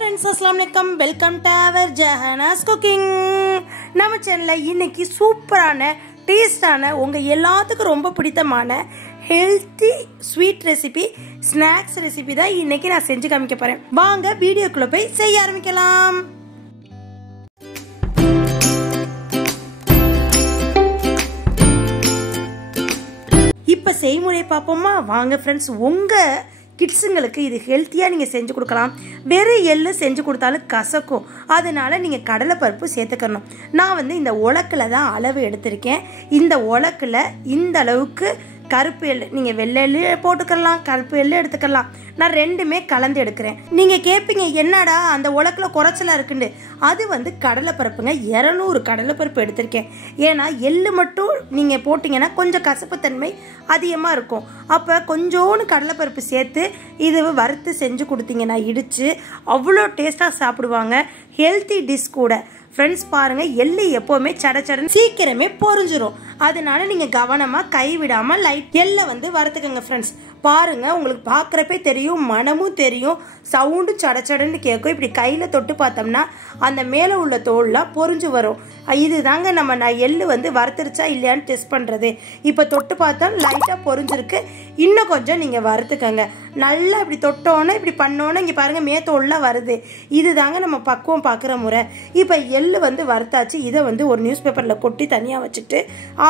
friends, assalamualaikum. Welcome to our Jahana's Cooking. நம்ம சேனல்ல இன்னைக்கு சூப்பரான டேஸ்டான உங்க எல்லாத்துக்கும் ரொம்ப பிடித்தமான healthy sweet recipe snacks recipe தான் இன்னைக்கு நான் செஞ்சு காமிக்க போறேன். வாங்க வீடியோக்குள்ள போய் செய்ய ஆரம்பிக்கலாம். இப்ப செய்முறை பாப்போமா? வாங்க ஃப்ரெண்ட்ஸ், உங்க கிட்ஸுங்களுக்கு இது ஹெல்த்தியாக நீங்கள் செஞ்சு கொடுக்கலாம். வெறும் எள்ளு செஞ்சு கொடுத்தாலும் கசக்கும். அதனால் நீங்கள் கடலைப்பருப்பு சேர்த்துக்கணும். நான் இந்த உலக்கில் தான் அளவு எடுத்திருக்கேன். இந்த உலக்கில் இந்த அளவுக்கு கருப்பு எள்ளு, நீங்கள் வெள்ளை எள்ளு போட்டுக்கலாம், கருப்பு எள்ளு எடுத்துக்கலாம். நான் ரெண்டுமே கலந்து எடுக்கிறேன். நீங்கள் கேட்பீங்க என்னடா அந்த உலக்கில் குறைச்சலாக இருக்குன்னு. அது கடலைப்பருப்புங்க. 200 கடலைப்பருப்பு எடுத்திருக்கேன். ஏன்னா எள்ளு மட்டும் நீங்கள் போட்டிங்கன்னா கொஞ்சம் கசப்புத்தன்மை அதிகமாக இருக்கும். அப்போ கொஞ்சோன்னு கடலைப்பருப்பு சேர்த்து இது வறுத்து செஞ்சு கொடுத்தீங்கன்னா இடித்து அவ்வளோ டேஸ்ட்டாக சாப்பிடுவாங்க. ஹெல்த்தி டிஷ் கூட. ஃப்ரெண்ட்ஸ் பாருங்கள், எள்ளு எப்போவுமே சடச்சடன்னு சீக்கிரமே பொரிஞ்சிரும். அதனால நீங்கள் கவனமாக கைவிடாமல் லைட் எள்ளை வறுத்துக்கங்க ஃப்ரெண்ட்ஸ். பாருங்கள், உங்களுக்கு பார்க்குறப்பே தெரியும், மனமும் தெரியும், சவுண்டும் சடச்சடன்னு கேட்கும். இப்படி கையில் தொட்டு பார்த்தோம்னா அந்த மேலே உள்ள தோல்லாம் பொரிஞ்சு வரும். இதுதாங்க நான் எள்ளு வறுத்துருச்சா இல்லையான்னு டெஸ்ட் பண்ணுறது. இப்போ தொட்டு பார்த்தா லைட்டாக பொரிஞ்சிருக்கு. இன்னும் கொஞ்சம் நீங்கள் வறுத்துக்கங்க. நல்லா இப்படி தொட்டோன்னே இப்படி பண்ணோன்னே இங்கே பாருங்கள் மேத்தோல்லாம் வருது. இதுதாங்க நம்ம பக்குவம் பார்க்குற முறை. இப்போ எள்ளு வறுத்தாச்சு. இதை ஒரு நியூஸ் பேப்பரில் கொட்டி தனியாக வச்சுட்டு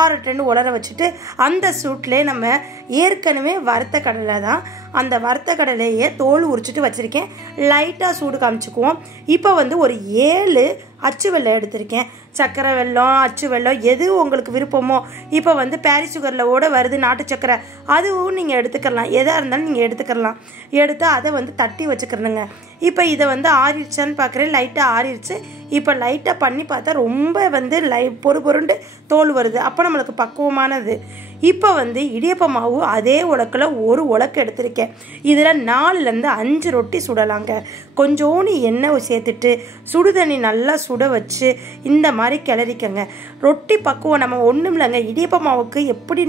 6 உலர வச்சுட்டு அந்த சூட்லேயே நம்ம ஏற்கனவே வறுத்த கடலை தான், அந்த வறுத்த கடலையே தோல் உரிச்சிட்டு வச்சுருக்கேன். லைட்டாக சூடு காமிச்சுக்குவோம். இப்போ ஒரு 7 அச்சு வெல்லம் எடுத்திருக்கேன். சர்க்கரை வெல்லம், அச்சு வெல்லம் எது உங்களுக்கு விருப்பமோ. இப்போ பாரிஸ் சுகரில் ஓட வருது நாட்டு சர்க்கரை, அதுவும் நீங்கள் எடுத்துக்கலாம். எதாக இருந்தாலும் நீங்கள் எடுத்துக்கலாம். எடுத்து அதை தட்டி வச்சுக்கிறதுங்க. இப்போ இதை ஆறிடுச்சான்னு பார்க்குறேன். லைட்டாக ஆறிடுச்சு. இப்போ லைட்டாக பண்ணி பார்த்தா ரொம்ப பொறுண்டு தோல் வருது. அப்போ நம்மளுக்கு பக்குவமானது. இப்போ இடியப்ப மாவு அதே உலக்கில் 1 உலக்கு எடுத்திருக்கேன். இதில் 4லேருந்து 5 ரொட்டி சுடலாங்க. கொஞ்சோண்டு எண்ணெய் சேர்த்துட்டு சுடுதண்ணி நல்லா சுட வச்சு இந்த மாதிரி கிளறிக்கங்க. ரொட்டி பக்குவம் நம்ம ஒன்றும் இல்லைங்க. இடியப்ப மாவுக்கு எப்படி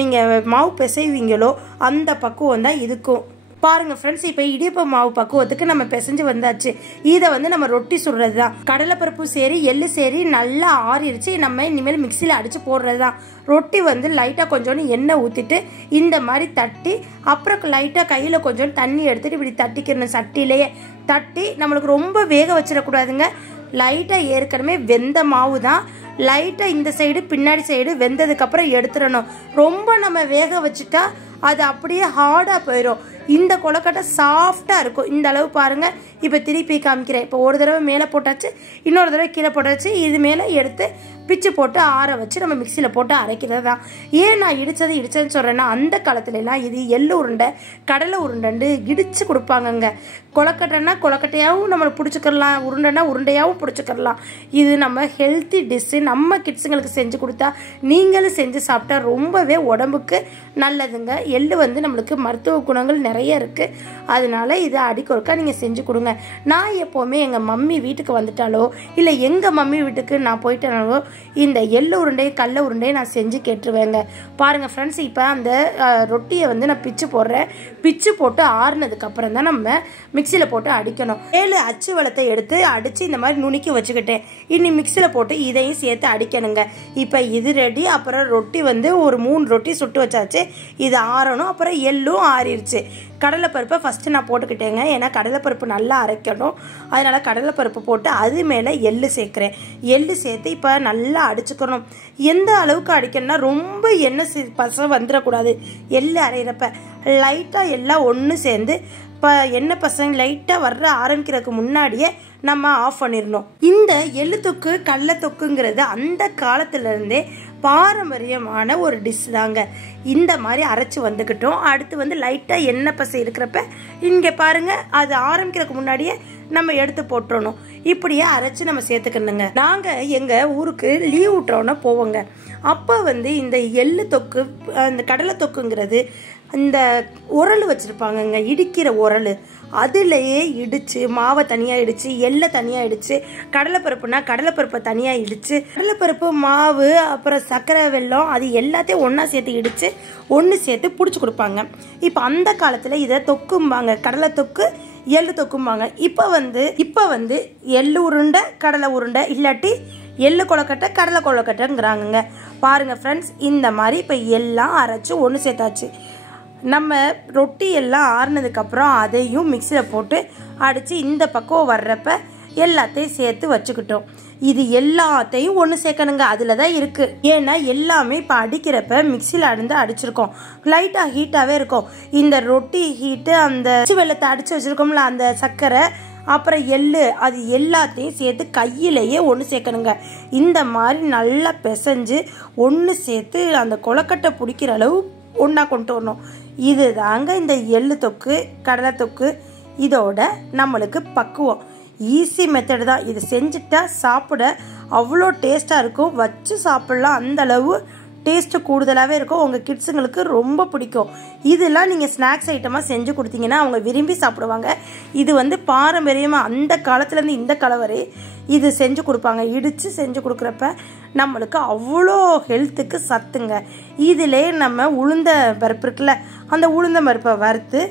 நீங்கள் மாவு பிசைவீங்களோ அந்த பக்குவம் தான் இதுக்கும். பாருங்க ஃப்ரெண்ட்ஸ், இப்போ இடியப்ப மாவு பக்குவத்துக்கு நம்ம பிசைஞ்சு வந்தாச்சு. இதை நம்ம ரொட்டி சுடுறது தான். கடலைப்பருப்பு சரி எள்ளு சரி நல்லா ஆறிடுச்சு. நம்ம இனிமேல் மிக்சியில் அடித்து போடுறது தான். ரொட்டி லைட்டாக கொஞ்சோண்டு எண்ணெய் ஊற்றிட்டு இந்த மாதிரி தட்டி, அப்புறம் லைட்டாக கையில் கொஞ்சோண்டு தண்ணி எடுத்துகிட்டு இப்படி தட்டிக்கணும். சட்டிலேயே தட்டி நம்மளுக்கு ரொம்ப வேக வச்சிடக்கூடாதுங்க. லைட்டாக ஏற்கனவே வெந்த மாவு தான். லைட்டாக இந்த சைடு பின்னாடி சைடு வெந்ததுக்கப்புறம் எடுத்துடணும். ரொம்ப நம்ம வேக வச்சுட்டா அது அப்படியே ஹார்டாக போயிடும். இந்த கொலக்கட்டை சாஃப்டாக இருக்கும். இந்த அளவு பாருங்கள். இப்போ திருப்பி காமிக்கிறேன். இப்போ ஒரு தடவை மேலே போட்டாச்சு, இன்னொரு தடவை கீழே போட்டாச்சு. இது மேலே எடுத்து பிச்சு போட்டு ஆற வச்சு நம்ம மிக்சியில் போட்டு அரைக்கிறது தான். ஏன் நான் இடிச்சதுன்னு சொல்கிறேன்னா, அந்த காலத்துலலாம் இது எள்ளு உருண்டை கடலை உருண்டைண்டு இடித்து கொடுப்பாங்கங்க. கொலக்கட்டைன்னா கொலக்கட்டையாகவும் நம்ம பிடிச்சிக்கலாம், உருண்டைன்னா உருண்டையாகவும் பிடிச்சிக்கலாம். இது நம்ம ஹெல்த்தி டிஷ்ஷு. நம்ம கிட்ஸுங்களுக்கு செஞ்சு கொடுத்தா நீங்களும் செஞ்சு சாப்பிட்டா ரொம்பவே உடம்புக்கு நல்லதுங்க. எள்ளு நம்மளுக்கு மருத்துவ குணங்கள் நிறைய இருக்குது. அதனால இது அடிக்கொருக்கா நீங்கள் செஞ்சு கொடுங்க. நான் எப்போவுமே எங்கள் மம்மி வீட்டுக்கு வந்துட்டாலோ இல்லை எங்கள் மம்மி வீட்டுக்கு நான் போயிட்டாலோ இந்த எள்ளு உருண்டை கடலை உருண்டையை நான் செஞ்சு கேட்டுருவேங்க. பாருங்கள் ஃப்ரெண்ட்ஸ், இப்போ அந்த ரொட்டியை நான் பிச்சு போடுறேன். பிச்சு போட்டு ஆறுனதுக்கப்புறம் தான் நம்ம மிக்சியில் போட்டு அடிக்கணும். 7 அச்சு வெல்லத்தை எடுத்து அடித்து இந்த மாதிரி நுணுக்கி வச்சுக்கிட்டேன். இனி மிக்சியில் போட்டு இதையும் சேர்த்து அடிக்கணுங்க. இப்போ இது ரெடி. அப்புறம் ரொட்டி ஒரு 3 ரொட்டி சுட்டு வச்சாச்சு. இது ஆறணும். அப்புறம் எள்ளும் ஆறிடுச்சு. கடலைப்பருப்பை ஃபஸ்ட்டு நான் போட்டுக்கிட்டேங்க. ஏன்னா கடலைப்பருப்பு நல்லா அரைக்கணும். அதனால் கடலைப்பருப்பு போட்டு அது மேலே எள்ளு சேர்க்குறேன். எள்ளு சேர்த்து இப்போ நல்லா அடிச்சுக்கணும். எந்த அளவுக்கு அடிக்கணும்னா ரொம்ப எண்ணெய் பசை வந்துடக்கூடாது. எள்ளு அரைகிறப்ப லைட்டாக எல்லாம் ஒன்று சேர்ந்து இப்போ எண்ணெய் பசங்க லைட்டாக வர்ற ஆரம்பிக்கிறதுக்கு முன்னாடியே நம்ம ஆஃப் பண்ணிடணும். இந்த எள்ளு தொக்கு கடலை தொக்குங்கிறது அந்த காலத்துலேருந்தே பாரம்பரியமான ஒரு டிஷ் தாங்க. இந்த மாதிரி அரைச்சி வந்துக்கிட்டோம். அடுத்து லைட்டாக எண்ணெய் பசை இருக்கிறப்ப இங்கே பாருங்கள், அது ஆரம்பிக்கிறதுக்கு முன்னாடியே நம்ம எடுத்து போட்டுறணும். இப்படியே அரைச்சி நம்ம சேர்த்துக்கணுங்க. நாங்கள் எங்கள் ஊருக்கு லீவ் விட்டுறோன்னா போவோங்க. அப்போ இந்த எள்ளு தொக்கு அந்த கடலை தொக்குங்கிறது இந்த உரல் வச்சுருப்பாங்கங்க, இடிக்கிற உரல், அதுலேயே இடித்து மாவை தனியாக இடித்து எள்ளை தனியாக இடித்து கடலைப்பருப்புனா கடலைப்பருப்பை தனியாக இடித்து கடலைப்பருப்பு மாவு அப்புறம் சர்க்கரை வெல்லம் அது எல்லாத்தையும் ஒன்றா சேர்த்து இடித்து ஒன்று சேர்த்து பிடிச்சி கொடுப்பாங்க. இப்போ அந்த காலத்தில் இதை தொக்கும்பாங்க, கடலை தொக்கு எள்ளு தொக்கும்பாங்க. இப்போ வந்து எள்ளு உருண்டை கடலை உருண்டை இல்லாட்டி எள்ளு கொழுக்கட்டை கடலை கொழுக்கட்டைங்கிறாங்கங்க. பாருங்கள் ஃப்ரெண்ட்ஸ், இந்த மாதிரி இப்போ எல்லாம் அரைச்சி ஒன்று சேர்த்தாச்சு. நம்ம ரொட்டி எல்லாம் ஆறுனதுக்கப்புறம் அதையும் மிக்சியில் போட்டு அடித்து இந்த பக்கம் வர்றப்ப எல்லாத்தையும் சேர்த்து வச்சுக்கிட்டோம். இது எல்லாத்தையும் ஒன்று சேர்க்கணுங்க, அதில் தான் இருக்குது. ஏன்னா எல்லாமே இப்போ அடிக்கிறப்ப மிக்சியில் அடிச்சிருக்கோம், லைட்டாக ஹீட்டாகவே இருக்கும். இந்த ரொட்டி ஹீட்டு, அந்த வெள்ளத்தை அடித்து வச்சுருக்கோம்ல அந்த சர்க்கரை அப்புறம் எள்ளு, அது எல்லாத்தையும் சேர்த்து கையிலேயே ஒன்று சேர்க்கணுங்க. இந்த மாதிரி நல்லா பிசைஞ்சு ஒன்று சேர்த்து அந்த கொழுக்கட்டை பிடிக்கிற அளவு ஒன்றா கொண்டு வரணும். இது தாங்க இந்த எள்ளு தொக்கு கடலை தொக்கு, இதோட நம்மளுக்கு பக்குவம். ஈஸி மெத்தடு தான். இது செஞ்சுட்டா சாப்பிட அவ்வளோ டேஸ்ட்டாக இருக்கும், வச்சு சாப்பிட்லாம், அந்தளவு டேஸ்ட்டு கூடுதலாகவே இருக்கும். உங்கள் கிட்ஸுங்களுக்கு ரொம்ப பிடிக்கும். இதெல்லாம் நீங்கள் ஸ்நாக்ஸ் ஐட்டமாக செஞ்சு கொடுத்தீங்கன்னா அவங்க விரும்பி சாப்பிடுவாங்க. இது வந்து பாரம்பரியமாக அந்த காலத்துலேருந்து இந்த காலம் வரை இது செஞ்சு கொடுப்பாங்க. இடித்து செஞ்சு கொடுக்குறப்ப நம்மளுக்கு அவ்வளோ ஹெல்த்துக்கு சத்துங்க. இதிலே நம்ம உளுந்த பருப்பு இருக்குல்ல, அந்த உளுந்த பருப்பை வறுத்து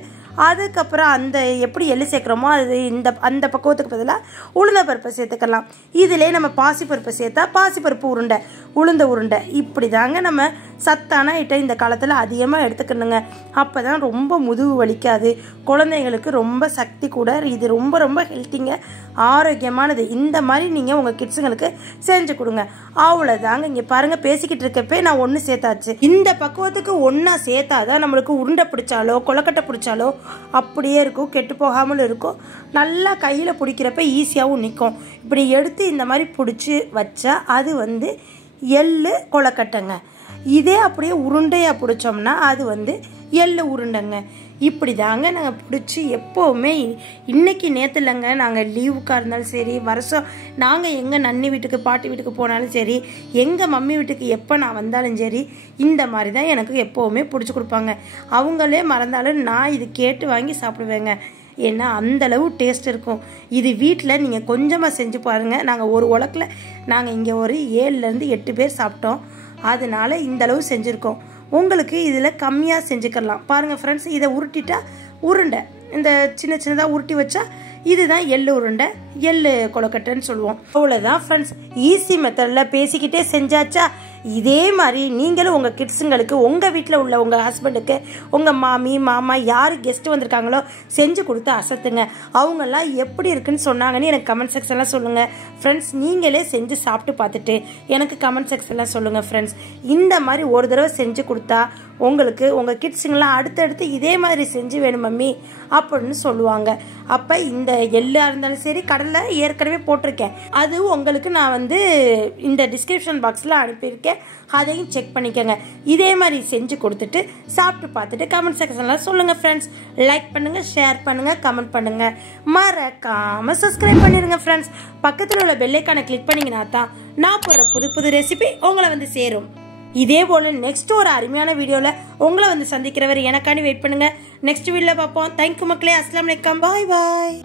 அதுக்கப்புறம் அந்த எப்படி எள்ளு சேர்க்குறோமோ அது அந்த பக்குவத்துக்கு பதிலாக உளுந்த பருப்பை சேர்த்துக்கலாம். இதிலே நம்ம பாசிப்பருப்பை சேர்த்தா பாசிப்பருப்பு உருண்டை, உளுந்த உருண்டை. இப்படி தாங்க நம்ம சத்தான ஐட்டம் இந்த காலத்தில் அதிகமாக எடுத்துக்கணுங்க. அப்போ தான் ரொம்ப முதுகு வலிக்காது, குழந்தைங்களுக்கு ரொம்ப சக்தி கூட. இது ரொம்ப ரொம்ப ஹெல்த்திங்க, ஆரோக்கியமானது. இந்த மாதிரி நீங்கள் உங்கள் கிட்ஸுங்களுக்கு செஞ்சு கொடுங்க. அவ்வளோதாங்க. இங்கே பாருங்கள், பேசிக்கிட்டு இருக்கப்பே நான் ஒன்று சேர்த்தாச்சு. இந்த பக்குவத்துக்கு ஒன்றா சேர்த்தாதான் நம்மளுக்கு உருண்டை பிடிச்சாலோ கொழுக்கட்டை பிடிச்சாலோ அப்படியே இருக்கும், கெட்டு போகாமல் இருக்கும். நல்லா கையில் பிடிக்கிறப்ப ஈஸியாகவும் நிற்கும். இப்படி எடுத்து இந்த மாதிரி பிடிச்சி வச்சா அது வந்து எள்ளு கொழுக்கட்டைங்க. இதே அப்படியே உருண்டையாக பிடிச்சோம்னா அது வந்து எள்ளு உருண்டைங்க. இப்படி தாங்க நாங்கள் பிடிச்சி எப்போவுமே இன்றைக்கி நேற்று இல்லைங்க, நாங்கள் லீவுக்காக இருந்தாலும் சரி, வருஷம் நாங்கள் எங்கள் நன்னி வீட்டுக்கு பாட்டி வீட்டுக்கு போனாலும் சரி, எங்கள் மம்மி வீட்டுக்கு எப்போ நான் வந்தாலும் சரி, இந்த மாதிரி தான் எனக்கு எப்போவுமே பிடிச்சி கொடுப்பாங்க. அவங்களே மறந்தாலும் நான் இது கேட்டு வாங்கி சாப்பிடுவேங்க. ஏன்னா அந்தளவு டேஸ்ட் இருக்கும். இது வீட்டில் நீங்கள் கொஞ்சமாக செஞ்சு பாருங்கள். நாங்கள் ஒரு உலக்கில் நாங்கள் இங்கே ஒரு 7லேருந்து 8 பேர் சாப்பிட்டோம். அதனால இந்தளவு செஞ்சுருக்கோம். உங்களுக்கு இதில் கம்மியாக செஞ்சுக்கலாம். பாருங்கள் ஃப்ரெண்ட்ஸ், இதை உருட்டிட்டா உருண்டை, இந்த சின்ன சின்னதாக உருட்டி வச்சா இதுதான் எள்ளு உருண்டை, எள்ளு கொழுக்கட்டைன்னு சொல்லுவோம். அவ்வளோதான் ஃப்ரெண்ட்ஸ், ஈஸி மெத்தடில் பேசிக்கிட்டே செஞ்சாச்சா. இதே மாதிரி நீங்களும் உங்கள் கிட்ஸுங்களுக்கு, உங்கள் வீட்டில் உள்ள உங்கள் ஹஸ்பண்டுக்கு, உங்கள் மாமி மாமா யார் கெஸ்ட்டு வந்திருக்காங்களோ செஞ்சு கொடுத்து அசத்துங்க. அவங்கெல்லாம் எப்படி இருக்குன்னு சொன்னாங்கன்னு எனக்கு கமெண்ட் செக்ஷனில் சொல்லுங்கள் ஃப்ரெண்ட்ஸ். நீங்களே செஞ்சு சாப்பிட்டு பார்த்துட்டு எனக்கு கமெண்ட் செக்ஷனில் சொல்லுங்கள் ஃப்ரெண்ட்ஸ். இந்த மாதிரி ஒரு தடவை செஞ்சு கொடுத்தா உங்களுக்கு உங்கள் கிட்ஸுங்களாம் அடுத்தடுத்து இதே மாதிரி செஞ்சு வேணும் மம்மி அப்படின்னு சொல்லுவாங்க. அப்போ இந்த எள்ளாக இருந்தாலும் சரி, கடலை ஏற்கனவே போட்டிருக்கேன், அது உங்களுக்கு நான் வந்து இந்த டிஸ்கிரிப்ஷன் பாக்ஸில் அனுப்பியிருக்கேன், அதையும் செக் பண்ணிக்கோங்க. இதே மாதிரி செஞ்சு கொடுத்துட்டு சாப்பிட்டு பார்த்துட்டு கமெண்ட் செக்ஷனில் சொல்லுங்கள் ஃப்ரெண்ட்ஸ். லைக் பண்ணுங்கள், ஷேர் பண்ணுங்கள், கமெண்ட் பண்ணுங்கள், மறக்காமல் சப்ஸ்கிரைப் பண்ணிடுங்க ஃப்ரெண்ட்ஸ். பக்கத்தில் உள்ள பெல் ஐகானை கிளிக் பண்ணிங்கன்னா தான் நான் போடுற புது புது ரெசிபி உங்களை வந்து சேரும். இதே போல் நெக்ஸ்ட் ஒரு அருமையான வீடியோவில் உங்களை வந்து சந்திக்கிறவர் எனக்காண்டி வெயிட் பண்ணுங்கள். நெக்ஸ்ட் வீடியோவில் பார்ப்போம். தேங்க்யூ மக்களே. அஸ்ஸலாமு அலைக்கும். பாய் பாய்.